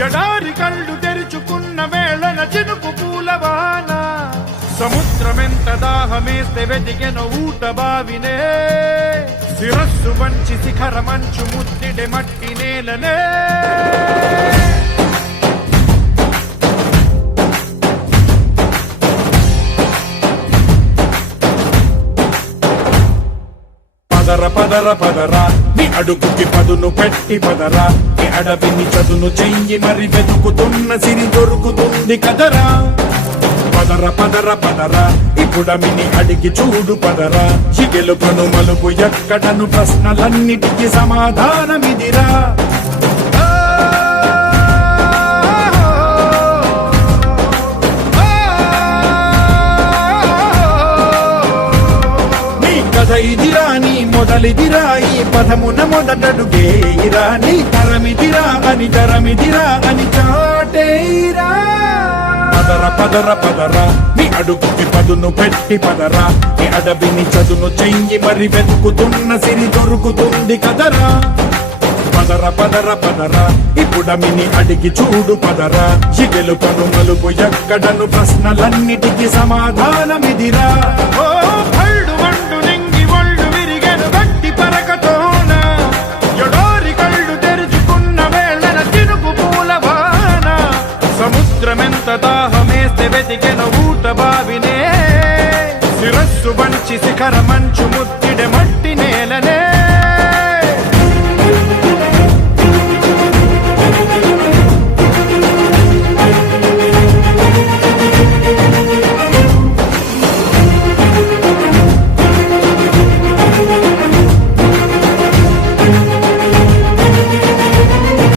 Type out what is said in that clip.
ఎడారి కళ్ళు తెరుచుకున్న వేళన చినుకు పూలవాన సముద్రమెంత దాహమేస్తే వెతికెన ఊట బావినే శిరస్సు వంచి శిఖర మంచు ముద్దిడే మట్టి నేలనే పదర పదర పదరా నీ అడుగుకి పదును పెట్టి పదరా నీ అడవిని చదును చెయ్యి మరి వెతుకుతున్న సిరి దొరుకుతుంది కదరా పదర పదర పదరా ఇప్పుడమిని అడిగి చూడు పదరా చిగెలుపను మలుపు ఎక్కడను ప్రశ్నలన్నిటికీ సమాధానమిదిరా ఇదిరా నీ మొదలిదిరా ఈ పదమున మొదటడుగేయిరా నీ తరమిదిరా అని చాటేరా పదర పదర పదరా నీ అడుగుకి పదును పెట్టి పదరా నీ అడవిని చదును చెయ్యి మరి వెతుకుతున్న సిరి దొరుకుతుంది కదరా పదర పదర పదరా ఇప్పుడమిని అడిగి చూడు పదరా చిగెలుపను మలుపు ఎక్కడను ప్రశ్నలన్నిటికీ సమాధానమిదిరా సముద్రమెంత దాహమేస్తే వెతికెన ఊట బావినే శిరస్సు వంచి శిఖర మంచు ముద్ద